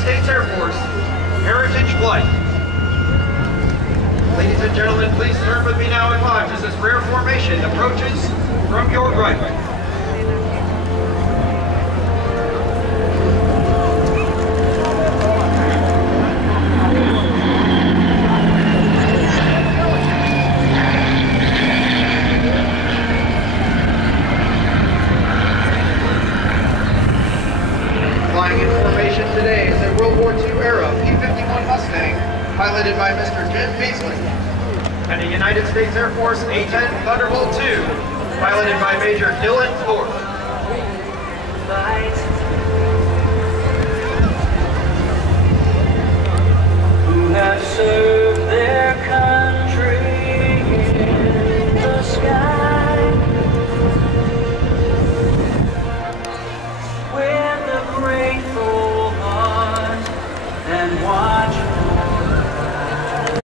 States Air Force Heritage Flight. Ladies and gentlemen, please turn with me now at 5 as this rare formation approaches from your right. Flying in formation today is a World War II era P-51 Mustang, piloted by Mr. Jim Beasley, and a United States Air Force A-10 Thunderbolt II, piloted by Major Dylan Thorpe.